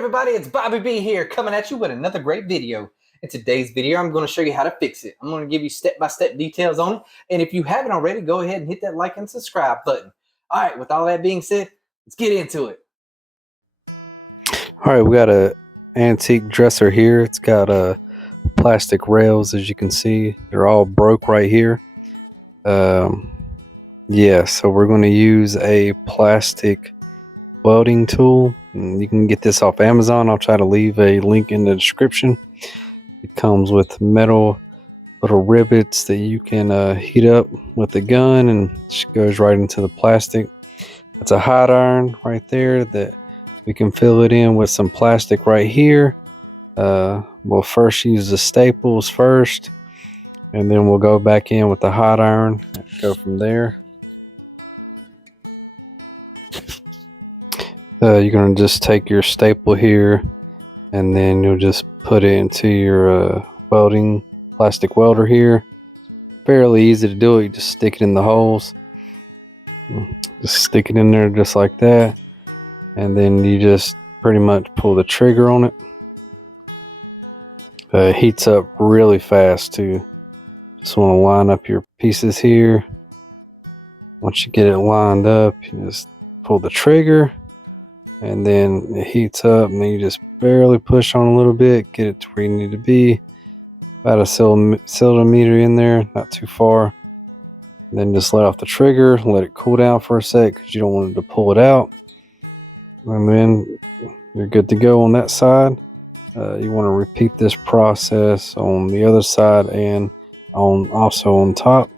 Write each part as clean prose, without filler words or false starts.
everybody, it's Bobby B here coming at you with another great video. In today's video, I'm going to show you how to fix it. I'm going to give you step-by-step details on it. And if you haven't already, go ahead and hit that like and subscribe button. All right, with all that being said, let's get into it. All right, we got a antique dresser here. It's got plastic rails, as you can see. They're all broke right here. Yeah, so we're going to use a plastic welding tool. And you can get this off Amazon. I'll try to leave a link in the description. It comes with metal little rivets that you can heat up with a gun, and it goes right into the plastic. It's a hot iron right there that we can fill it in with some plastic right here. We'll first use the staples first, and then we'll go back in with the hot iron and go from there. You're going to just take your staple here, and then you'll just put it into your plastic welder here. Fairly easy to do it. You just stick it in the holes. Just stick it in there just like that, and then you just pretty much pull the trigger on it. It heats up really fast too. Just want to line up your pieces here. Once you get it lined up, you just pull the trigger, and then it heats up, and then you just barely push on a little bit, get it to where you need to be. About a centimeter in there, not too far. And then just let off the trigger, let it cool down for a sec because you don't want it to pull it out. And then you're good to go on that side. You want to repeat this process on the other side and also on top.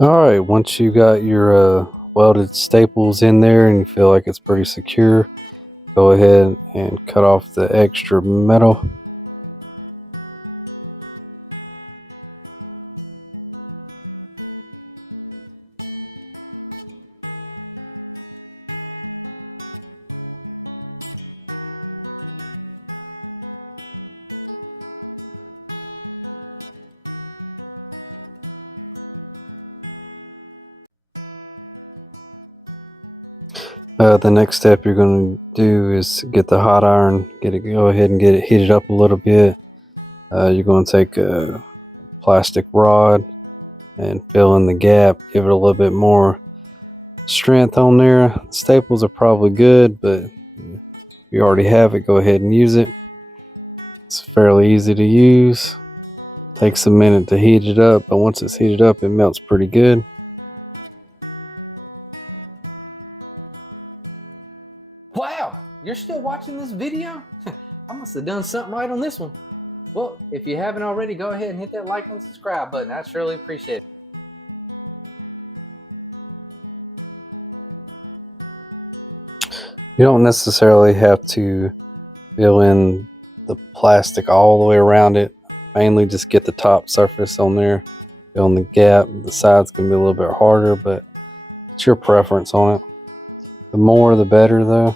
All right, once you got your welded staples in there and you feel like it's pretty secure, go ahead and cut off the extra metal. The next step you're going to do is get the hot iron, go ahead and get it heated up a little bit. You're going to take a plastic rod and fill in the gap, give it a little bit more strength on there. Staples are probably good, but if you already have it, go ahead and use it. It's fairly easy to use. Takes a minute to heat it up, but once it's heated up, it melts pretty good. Wow, you're still watching this video? I must have done something right on this one. Well, if you haven't already, go ahead and hit that like and subscribe button. I surely appreciate it. You don't necessarily have to fill in the plastic all the way around it. Mainly just get the top surface on there, fill in the gap. The sides can be a little bit harder, but it's your preference on it. The more the better though.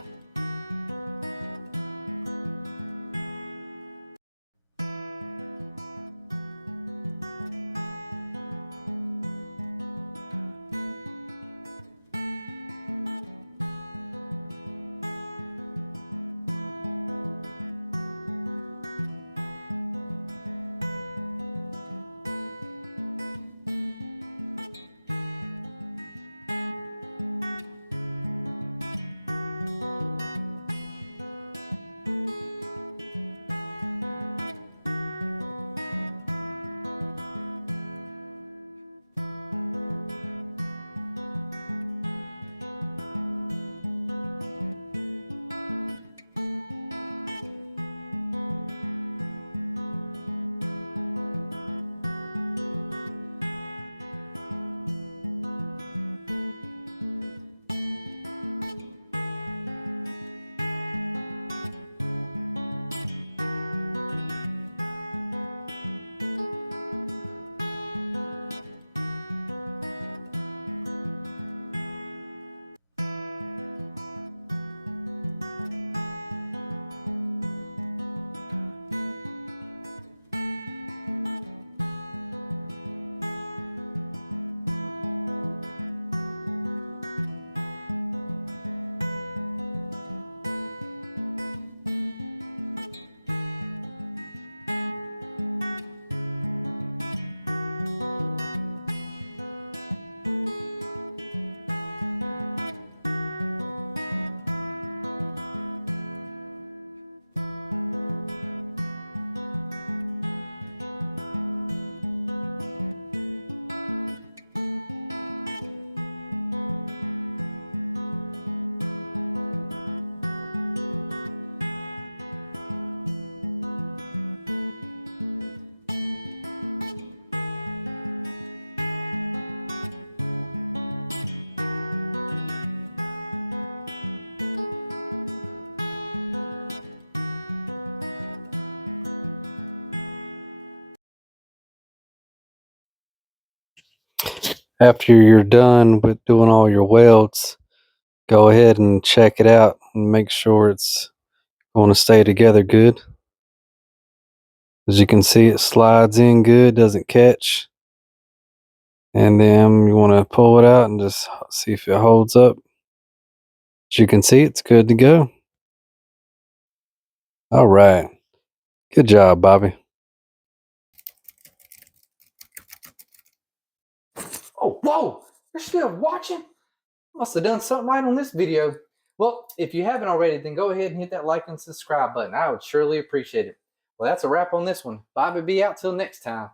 After you're done with doing all your welds, go ahead and check it out and make sure it's going to stay together good. As you can see, it slides in good, doesn't catch. And then you want to pull it out and just see if it holds up. As you can see, it's good to go. All right. Good job, Bobby. Oh, whoa! You're still watching? Must have done something right on this video. Well, if you haven't already, then go ahead and hit that like and subscribe button. I would surely appreciate it. Well, that's a wrap on this one. Bobby B out till next time.